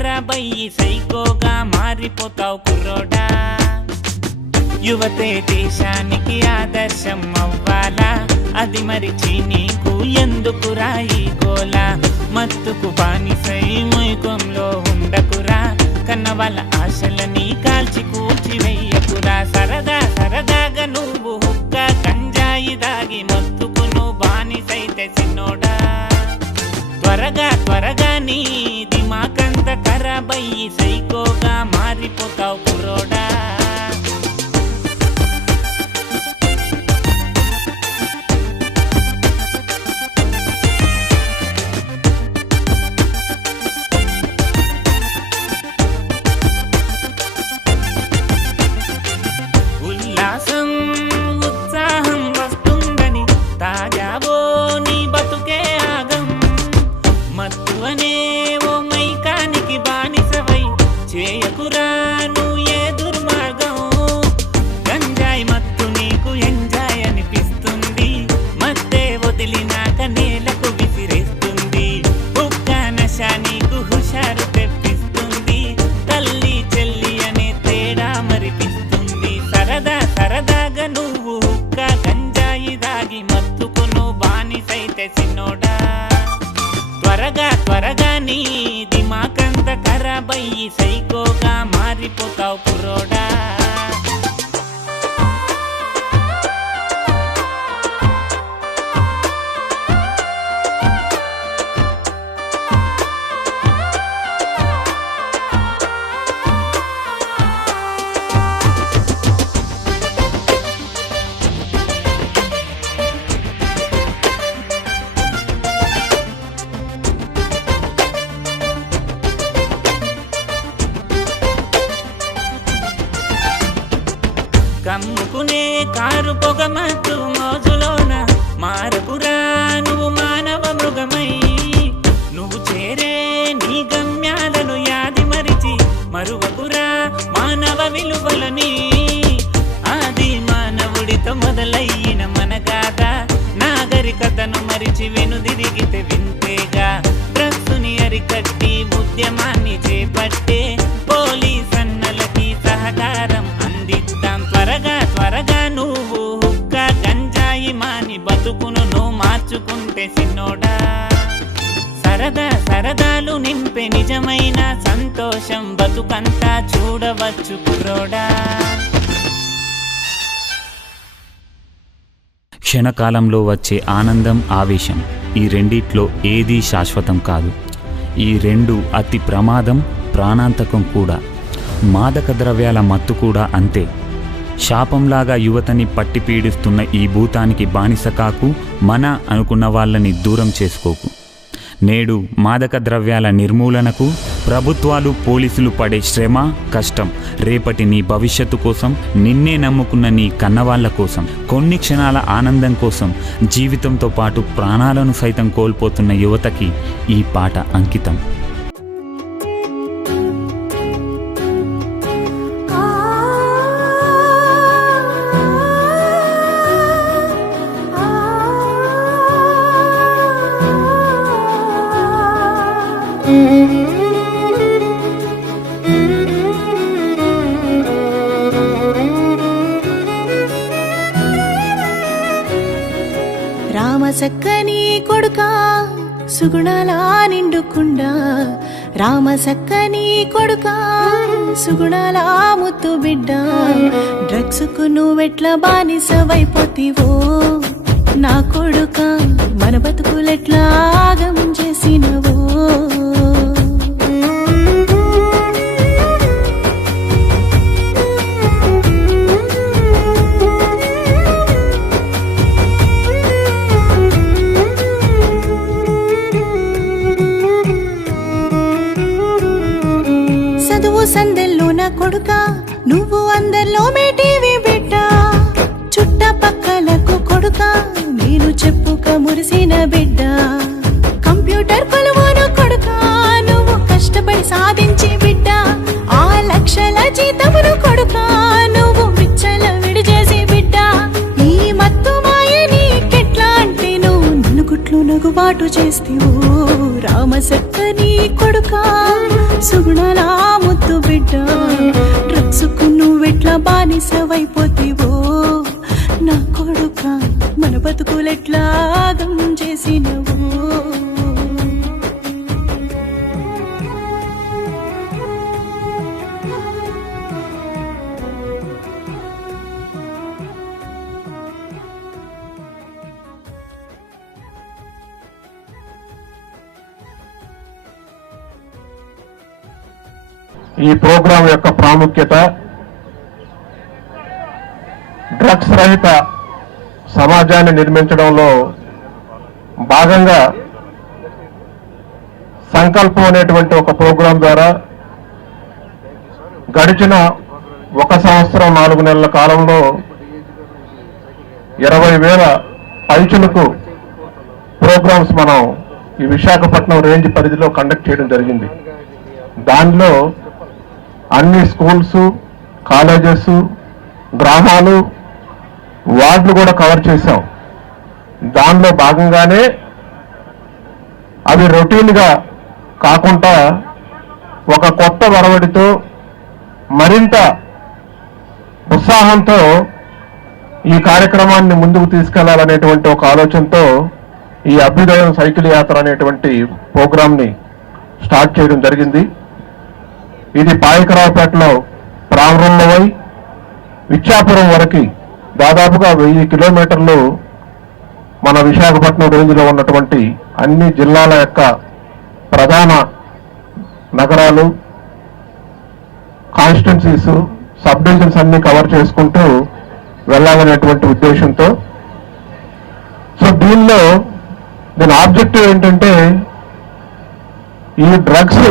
ఖరాబయ్యి సైకోగా మారిపోతావు కుర్రోడా. యువతే దేశానికి ఆదర్శం అవ్వాలా, అది మరిచి నీకు ఎందుకురా ఈ గోలా. మత్తుకు బానిసై మైకంలో ఉండకురా, కన్న వాళ్ళ ఆశలని కాల్చి కూల్చి వెయ్యకురా. సరదా సరదాగా నువ్వు హుక్క గంజాయి దాగి మత్తుకు నువ్వు బానిసైతే సిన్నోడా. త్వరగా త్వరగా నీ దిమాకంత ఖరాబయ్యి సైకోగా మారిపోతావు కుర్రోడా. ఉత్సాహం వస్తుందని తాజావో నీ బతుకే ఆగం. మత్తు అనే ఓ మైకానికి బానిసవై చేయకురా నువ్వు ఏ దుర్మార్గం. గంజాయి మత్తు నీకు ఎంజాయ్ అనిపిస్తుంది, మత్తే వదిలినాక నేలకు విసిరేస్తుంది. ఒక్క నశ నీకు హుషారు తెప్పిస్తుంది, తల్లి చెల్లి అనే తేడా మరిపిస్తుంది. సరదా సరదాగా నువ్వు హుక్క గంజాయి దాగి మత్తుకు నువ్వు బానిసైతే సిన్నోడా. త్వరగా త్వరగా నీ దిమాకంత ఖరాబయ్యి సైకోగా మారిపోతావు కుర్రోడా. కమ్ముకునే కారు పొగ మత్తు మోజులోన మారకురా నువ్వు మానవ మృగమై. నువ్వు చేరే నీ గమ్యాలను యాది మరిచి మరువకురా మానవ విలువలని. ఆది మానవుడితో మొదలయ్యిన మన గాథ నాగరికతను మరిచి వెనుదిరిగితే వింతేగా. డ్రగ్సుని అరికట్టి ఉద్యమాన్ని చేపట్టే పోలీస్ అన్నలకి సహకారం అందిద్దాం. త్వరగా త్వరగా నువ్వు హుక్క గంజాయి మాని బతుకును నువ్వు మార్చుకుంటే సిన్నోడా. సరదా సరదాలు నింపే నిజమైన సంతోషం బతుకంతా చూడవచ్చు కుర్రోడా. క్షణకాలంలో వచ్చే ఆనందం, ఆవేశం ఈ రెండిట్లో ఏదీ శాశ్వతం కాదు. ఈ రెండు అతి ప్రమాదం, ప్రాణాంతకం కూడా. మాదక ద్రవ్యాల మత్తు కూడా అంతే. శాపంలాగా యువతని పట్టి పీడిస్తున్న ఈ భూతానికి బానిస కాకు, మన అనుకున్న వాళ్ళని దూరం చేసుకోకు. నేడు మాదక ద్రవ్యాల నిర్మూలనకు ప్రభుత్వాలు, పోలీసులు పడే శ్రమ, కష్టం రేపటి నీ భవిష్యత్తు కోసం, నిన్నే నమ్ముకున్న నీ కన్నవాళ్ల కోసం, కొన్ని క్షణాల ఆనందం కోసం జీవితంతో పాటు ప్రాణాలను సైతం కోల్పోతున్న యువతకి ఈ పాట అంకితం. రామసక్కని కొడుకా సుగుణాల నిండుకుండా, రామసక్కని కొడుకా సుగుణాల ముత్తు బిడ్డ. డ్రగ్స్కు నువ్వెట్లా బానిసవైపోతివో నా కొడుకా, మన బతుకులెట్లా ఆగం చేసినవో. చదువు సందెల్లో నా కొడుకా నువ్వు అందరిలో మేటివి బిడ్డ. చుట్టపక్కలకు కొడుకా నేను చెప్పుక మురిసిన బిడ్డ. కంప్యూటర్ కొలువును కొడుకా నువ్వు కష్టపడి సాధించి బిడ్డ. 6 లక్షల జీతమును కొడుకా నువ్వు విచ్చల విడిచేసి బిడ్డ. ఈ మత్తు మాయ నీకెట్లా అంటే నువ్వు నన్ను గుట్లు నగుబాటు చేస్తేవో రామసక్కని కొడుకా సుగుణాల ముద్దు బిడ్డ డ్రగ్స్ కు నువ్వెట్లా బానిసవైపోతివో నా కొడుక మన బతుకులెట్లా ఆగం చేసినవో ఈ ప్రోగ్రాం యొక్క ప్రాముఖ్యత డ్రగ్స్ రహిత సమాజాన్ని నిర్మించడంలో భాగంగా సంకల్పం అనేటువంటి ఒక ప్రోగ్రాం ద్వారా గడిచిన 1 సంవత్సరం 4 నెలల కాలంలో 20,000 పైచులకు ప్రోగ్రామ్స్ మనం ఈ విశాఖపట్నం రేంజ్ పరిధిలో కండక్ట్ చేయడం జరిగింది. దానిలో అన్ని స్కూల్స్, కాలేజెస్, గ్రామాలు, వార్డులు కూడా కవర్ చేశాం. దానిలో భాగంగానే అవి రొటీన్గా కాకుండా ఒక కొత్త వరవడితో మరింత ఉత్సాహంతో ఈ కార్యక్రమాన్ని ముందుకు తీసుకెళ్లాలనేటువంటి ఒక ఆలోచనతో ఈ అభ్యుదయం సైకిల్ యాత్ర అనేటువంటి ప్రోగ్రాంని స్టార్ట్ చేయడం జరిగింది. ఇది పాయకరావుపేటలో ప్రారంభమై ఇచ్చాపురం వరకు దాదాపుగా 1000 కిలోమీటర్లు మన విశాఖపట్నం రేంజ్లో ఉన్నటువంటి అన్ని జిల్లాల యొక్క ప్రధాన నగరాలు, కాన్స్టిట్యున్సీస్, సబ్ డివిజన్స్ అన్ని కవర్ చేసుకుంటూ వెళ్ళాలనేటువంటి ఉద్దేశంతో. సో దీని ఆబ్జెక్టివ్ ఏంటంటే ఈ డ్రగ్స్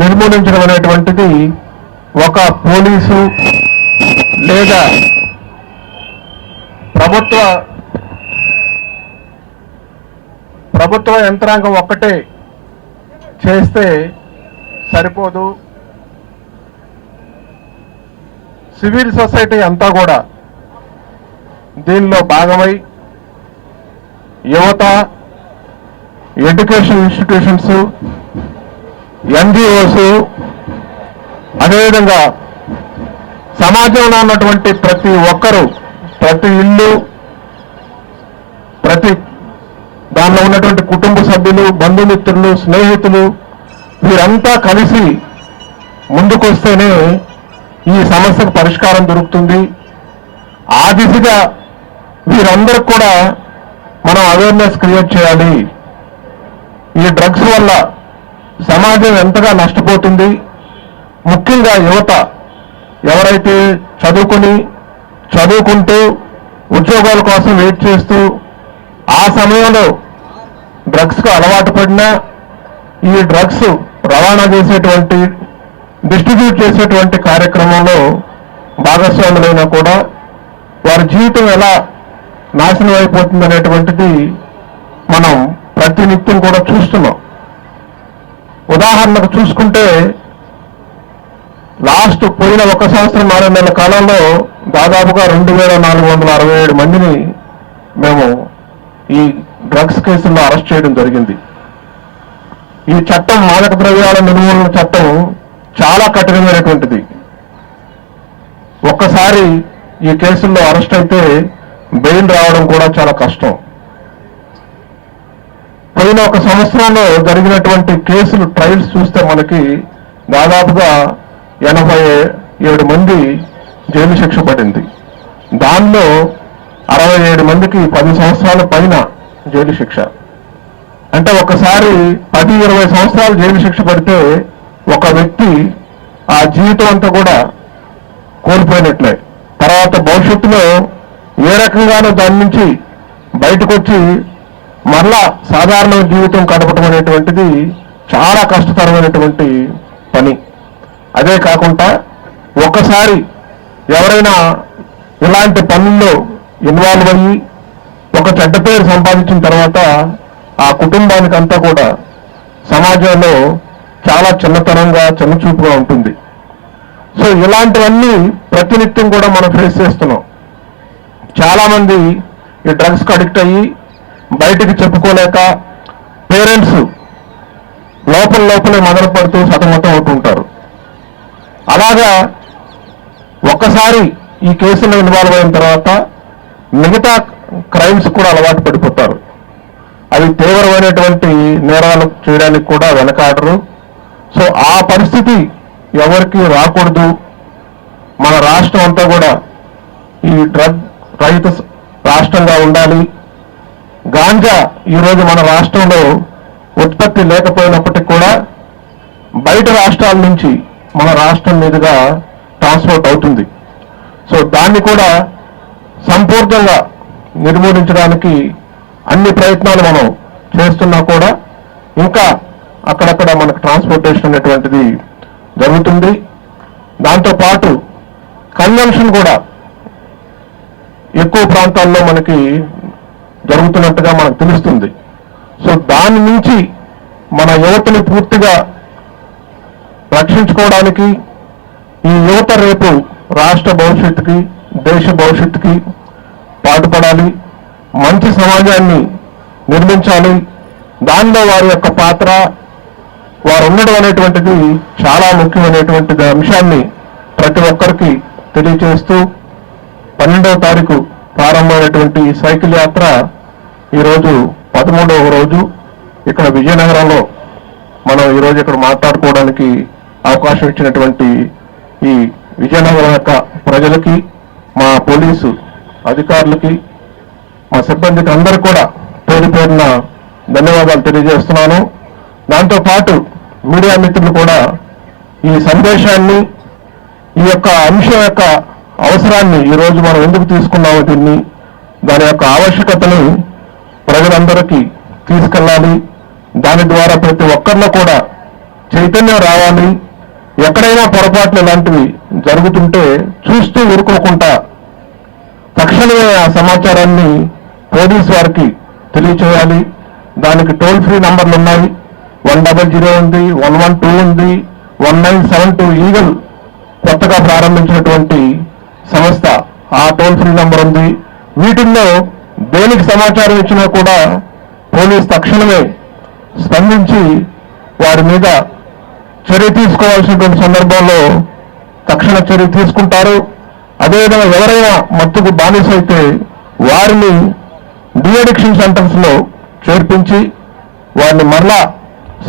నిర్మూలించడం అనేటువంటిది ఒక పోలీసు లేదా ప్రభుత్వ యంత్రాంగం ఒక్కటే చేస్తే సరిపోదు. సివిల్ సొసైటీ అంతా కూడా దీనిలో భాగమై యువత, ఎడ్యుకేషన్ ఇన్స్టిట్యూషన్స్, ఎన్జిఓస్, అదేవిధంగా సమాజంలో ఉన్నటువంటి ప్రతి ఒక్కరూ, ప్రతి ఇల్లు, ప్రతి దానిలో ఉన్నటువంటి కుటుంబ సభ్యులు, బంధుమిత్రులు, స్నేహితులు వీరంతా కలిసి ముందుకొస్తేనే ఈ సమస్యకు పరిష్కారం దొరుకుతుంది. ఆ దిశగా వీరందరికి కూడా మనం అవేర్నెస్ క్రియేట్ చేయాలి. ఈ డ్రగ్స్ వల్ల సమాజం ఎంతగా నష్టపోతుంది, ముఖ్యంగా యువత ఎవరైతే చదువుకుంటూ ఉద్యోగాల కోసం వెయిట్ చేస్తూ ఆ సమయంలో డ్రగ్స్కు అలవాటు పడినా ఈ డ్రగ్స్ రవాణా చేసేటువంటి, డిస్ట్రిబ్యూట్ చేసేటువంటి కార్యక్రమంలో భాగస్వాములైనా కూడా వారి జీవితం ఎలా నాశనం అయిపోతుంది అనేటువంటిది మనం ప్రతినిత్యం కూడా చూస్తున్నాం. ఉదాహరణకు చూసుకుంటే పోయిన 1 సంవత్సరం 4 నెలల కాలంలో దాదాపుగా 2467 మందిని మేము ఈ డ్రగ్స్ కేసుల్లో అరెస్ట్ చేయడం జరిగింది. ఈ చట్టం, మాదక ద్రవ్యాల నిర్మూలన చట్టం చాలా కఠినమైనటువంటిది. ఒక్కసారి ఈ కేసుల్లో అరెస్ట్ అయితే బెయిల్ రావడం కూడా చాలా కష్టం. పోయిన 1 సంవత్సరంలో జరిగినటువంటి కేసులు ట్రయల్స్ చూస్తే మనకి దాదాపుగా 87 మంది జైలు శిక్ష పడింది. దానిలో 67 మందికి 10 సంవత్సరాల పైన జైలు శిక్ష. అంటే ఒకసారి 10-20 సంవత్సరాలు జైలు శిక్ష పడితే ఒక వ్యక్తి ఆ జీవితం అంతా కూడా కోల్పోయినట్లే. తర్వాత భవిష్యత్తులో ఏ రకంగానూ దాని నుంచి బయటకు వచ్చి మరలా సాధారణ జీవితం గడపడం అనేటువంటిది చాలా కష్టతరమైనటువంటి పని. అదే కాకుండా ఒకసారి ఎవరైనా ఇలాంటి పనుల్లో ఇన్వాల్వ్ అయ్యి ఒక చెడ్డ పేరు సంపాదించిన తర్వాత ఆ కుటుంబానికి అంతా కూడా సమాజంలో చాలా చిన్నతనంగా, చిన్నచూపుగా ఉంటుంది. సో ఇలాంటివన్నీ ప్రతినిత్యం కూడా మనం ఫేస్ చేస్తున్నాం. చాలా మంది ఈ డ్రగ్స్కి అడిక్ట్ అయ్యి బయటికి చెప్పుకోలేక పేరెంట్స్ లోపలే మొదలు పడుతూ సతమతం అవుతుంటారు. అలాగా ఒక్కసారి ఈ కేసులో ఇన్వాల్వ్ అయిన తర్వాత మిగతా క్రైమ్స్ కూడా అలవాటు పడిపోతారు. అవి తీవ్రమైనటువంటి నేరాలు చేయడానికి కూడా వెనకాడరు. సో ఆ పరిస్థితి ఎవరికి రాకూడదు. మన రాష్ట్రం అంతా కూడా ఈ డ్రగ్ రహిత రాష్ట్రంగా ఉండాలి. గాంజా ఈరోజు మన రాష్ట్రంలో ఉత్పత్తి లేకపోయినప్పటికీ కూడా బయట రాష్ట్రాల నుంచి మన రాష్ట్రం మీదుగా ట్రాన్స్పోర్ట్ అవుతుంది. సో దాన్ని కూడా సంపూర్ణంగా నిర్మూలించడానికి అన్ని ప్రయత్నాలు మనం చేస్తున్నా కూడా ఇంకా అక్కడక్కడ మనకు ట్రాన్స్పోర్టేషన్ అనేటువంటిది జరుగుతుంది. దాంతోపాటు కన్జంప్షన్ కూడా ఎక్కువ ప్రాంతాల్లో మనకి జరుగుతున్నట్టుగా మనకు తెలుస్తుంది. సో దాని నుంచి మన యువతని పూర్తిగా రక్షించుకోవడానికి ఈ యువత రేపు రాష్ట్ర భవిష్యత్తుకి దేశ భవిష్యత్తుకి పాటుపడాలి. మంచి సమాజాన్ని నిర్మించాలి. దానిలో వారి యొక్క పాత్ర వారు ఉండడం అనేటువంటిది చాలా ముఖ్యమైనటువంటి అంశాన్ని ప్రతి ఒక్కరికి తెలియజేస్తూ 12వ తారీఖు ప్రారంభమైనటువంటి సైకిల్ యాత్ర ఈరోజు 13వ రోజు ఇక్కడ విజయనగరంలో మనం ఈరోజు ఇక్కడ మాట్లాడుకోవడానికి అవకాశం ఇచ్చినటువంటి ఈ విజయనగరం యొక్క ప్రజలకి, మా పోలీసు అధికారులకి, మా సిబ్బందికి అందరూ కూడా పేరు పేరున ధన్యవాదాలు తెలియజేస్తున్నాను. దాంతోపాటు మీడియా మిత్రులు కూడా ఈ సందేశాన్ని, ఈ యొక్క అంశం యొక్క అవసరాన్ని ఈరోజు మనం ఎందుకు తీసుకున్నామో దీన్ని, దాని యొక్క ఆవశ్యకతని ప్రజలందరికీ తీసుకెళ్ళాలి. దాని ద్వారా ప్రతి ఒక్కరిలో కూడా చైతన్యం రావాలి. ఎక్కడైనా పొరపాట్లు ఇలాంటివి జరుగుతుంటే చూస్తూ ఊరుకోకుండా తక్షణమే ఆ సమాచారాన్ని పోలీసు వారికి తెలియచేయాలి. దానికి టోల్ ఫ్రీ నంబర్లు ఉన్నాయి. 100 ఉంది, 112 ఉంది, 1972 ఈగల్ కొత్తగా ప్రారంభించినటువంటి సంస్థ ఆ టోల్ ఫ్రీ నంబర్ ఉంది. వీటిల్లో దేనికి సమాచారం ఇచ్చినా కూడా పోలీసు తక్షణమే స్పందించి వారి మీద చర్య తీసుకోవాల్సినటువంటి సందర్భంలో తక్షణ చర్య తీసుకుంటారు. అదేవిధంగా ఎవరైనా మత్తుకు బానిసైతే వారిని డీఅడిక్షన్ సెంటర్స్ లో చేర్పించి వారిని మరలా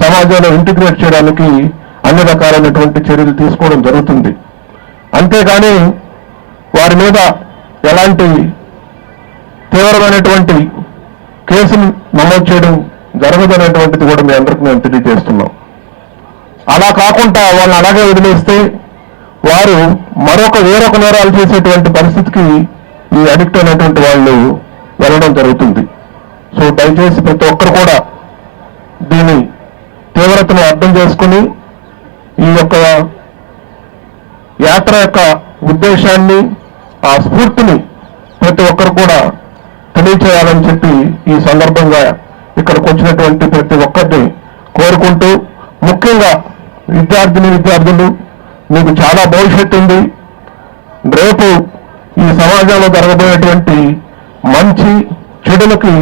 సమాజంలో ఇంటిగ్రేట్ చేయడానికి అన్ని రకాలైనటువంటి చర్యలు తీసుకోవడం జరుగుతుంది. అంతేగాని వారి మీద ఎలాంటి తీవ్రమైనటువంటి కేసులు నమోదు చేయడం జరగదనేటువంటిది కూడా మీ అందరికీ మేము తెలియజేస్తున్నాం. అలా కాకుండా వాళ్ళని అలాగే వదిలేస్తే వారు వేరొక నేరాలు చేసేటువంటి పరిస్థితికి ఈ అడిక్ట్ అయినటువంటి వాళ్ళు వెళ్ళడం జరుగుతుంది. సో దయచేసి ప్రతి ఒక్కరు కూడా దీని తీవ్రతను అర్థం చేసుకుని ఈ యొక్క యాత్ర యొక్క ఉద్దేశాన్ని, ఆ స్ఫూర్తిని ప్రతి ఒక్కరు కూడా తెలియచేయాలని చెప్పి ఈ సందర్భంగా ఇక్కడికి వచ్చినటువంటి ప్రతి ఒక్కరిని కోరుకుంటూ, ముఖ్యంగా విద్యార్థులు మీకు చాలా భవిష్యత్తు ఉంది. రేపు ఈ సమాజంలో జరగబోయేటువంటి మంచి చెడులకి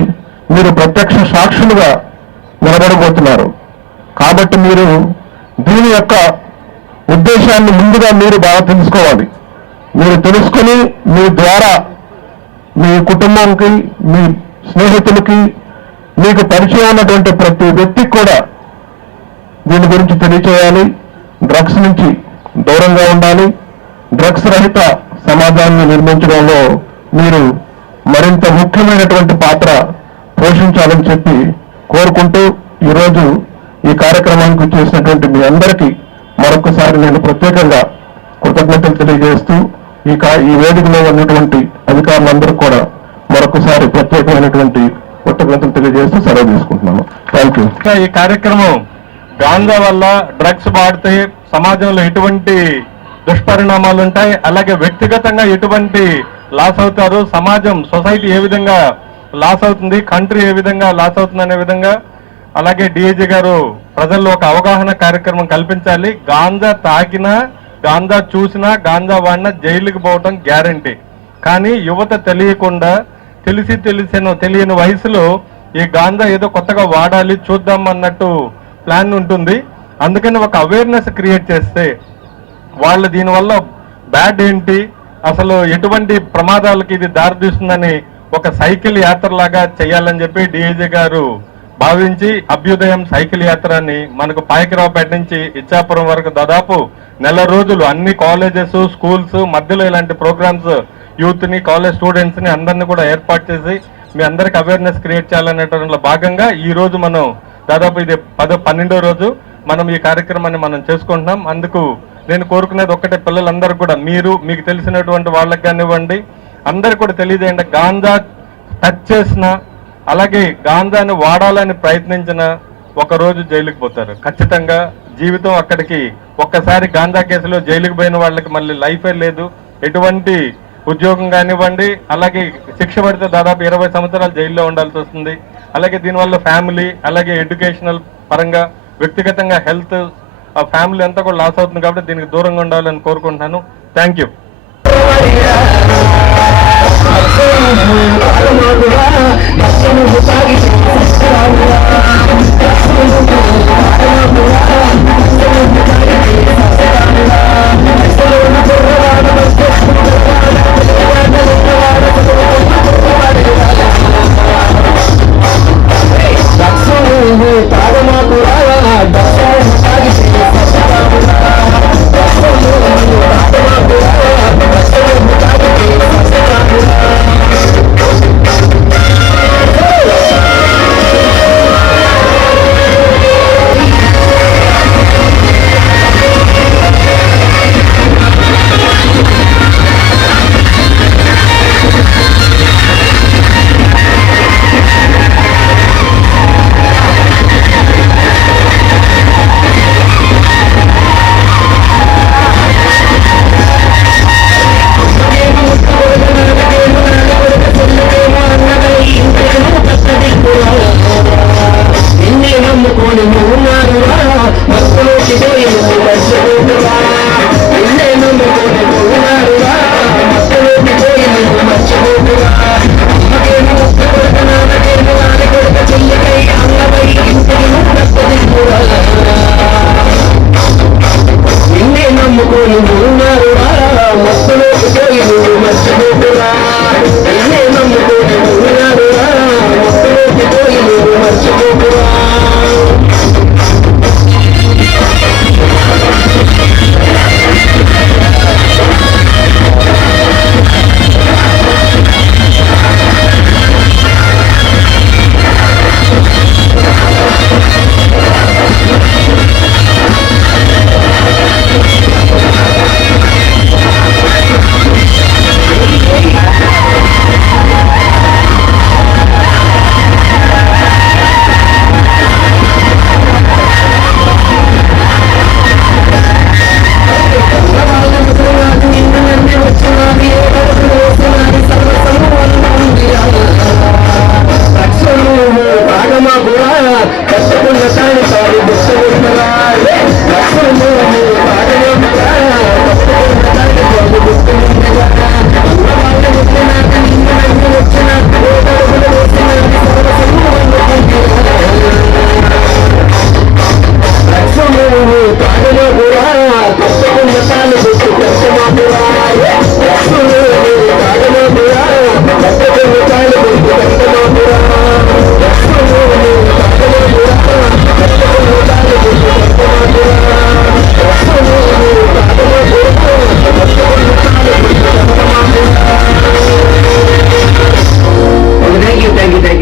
మీరు ప్రత్యక్ష సాక్షులుగా నిలబడబోతున్నారు. కాబట్టి మీరు దీని యొక్క ఉద్దేశాన్ని ముందుగా మీరు బాగా తెలుసుకోవాలి. మీరు తెలుసుకొని మీ ద్వారా మీ కుటుంబానికి, మీ స్నేహితులకి, మీకు పరిచయం ఉన్నటువంటి ప్రతి వ్యక్తికి కూడా దీని గురించి తెలియచేయాలి. డ్రగ్స్ నుంచి దూరంగా ఉండాలి. డ్రగ్స్ రహిత సమాజాన్ని నిర్మించడంలో మీరు మరింత ముఖ్యమైనటువంటి పాత్ర పోషించాలని చెప్పి కోరుకుంటూ ఈరోజు ఈ కార్యక్రమానికి చేసినటువంటి మీ అందరికీ మరొకసారి నేను ప్రత్యేకంగా కృతజ్ఞతలు తెలియజేస్తూ ఈ వేదికలో ఉన్నటువంటి అధికారులందరూ కూడా మరొకసారి ప్రత్యేకమైనటువంటి కృతజ్ఞతలు తెలియజేస్తూ సెలవు తీసుకుంటున్నాను. Thank you. ఈ కార్యక్రమం గాంజా వల్ల, డ్రగ్స్ వాడితే సమాజంలో ఎటువంటి దుష్పరిణామాలు ఉంటాయి, అలాగే వ్యక్తిగతంగా ఎటువంటి లాస్ అవుతారు, సమాజం సొసైటీ ఏ విధంగా లాస్ అవుతుంది, కంట్రీ ఏ విధంగా లాస్ అవుతుంది అనే విధంగా, అలాగే డిఐజీ గారు ప్రజల్లో ఒక అవగాహన కార్యక్రమం కల్పించాలి. గాంజా తాకినా, గాంజా చూసినా, గాంజా వాడినా జైలుకి పోవటం గ్యారంటీ. కానీ యువత తెలియకుండా తెలియని వయసులో ఈ గాంజా ఏదో కొత్తగా వాడాలి చూద్దాం అన్నట్టు ప్లాన్ ఉంటుంది. అందుకని ఒక అవేర్నెస్ క్రియేట్ చేస్తే వాళ్ళు దీనివల్ల బ్యాడ్ ఏంటి, అసలు ఎటువంటి ప్రమాదాలకి ఇది దారితీస్తుందని ఒక సైకిల్ యాత్రలాగా చేయాలని చెప్పి డిఐజీ గారు భావించి అభ్యుదయం సైకిల్ యాత్రని మనకు పాయకరావుపేట నుంచి ఇచ్చాపురం వరకు దాదాపు నెల రోజులు అన్ని కాలేజెస్, స్కూల్స్ మధ్యలో ఇలాంటి ప్రోగ్రామ్స్ యూత్ ని, కాలేజ్ స్టూడెంట్స్ ని అందరినీ కూడా ఏర్పాటు చేసి మీ అందరికి అవేర్నెస్ క్రియేట్ చేయాలనేటువంటి భాగంగా ఈ రోజు మనం దాదాపు ఇది 12వ రోజు మనం ఈ కార్యక్రమాన్ని మనం చేసుకుంటున్నాం. అందుకు నేను కోరుకునేది ఒక్కటే, పిల్లలందరూ కూడా మీకు తెలిసినటువంటి వాళ్ళకి కానివ్వండి అందరు కూడా తెలియజేయండి. గాంజా టచ్ చేసిన, అలాగే గాంజాని వాడాలని ప్రయత్నించిన ఒక రోజు జైలుకి పోతారు ఖచ్చితంగా. జీవితం అక్కడికి ఒక్కసారి గాంజా కేసులో జైలుకి పోయిన వాళ్ళకి మళ్ళీ లైఫే లేదు, ఎటువంటి ఉద్యోగం కానివ్వండి, అలాగే శిక్ష పడితే దాదాపు 20 సంవత్సరాలు జైల్లో ఉండాల్సి వస్తుంది. అలాగే దీనివల్ల ఫ్యామిలీ, అలాగే ఎడ్యుకేషనల్ పరంగా, వ్యక్తిగతంగా హెల్త్, ఆ ఫ్యామిలీ అంతా కూడా లాస్ అవుతుంది. కాబట్టి దీనికి దూరంగా ఉండాలని కోరుకుంటున్నాను. Thank you. సాగి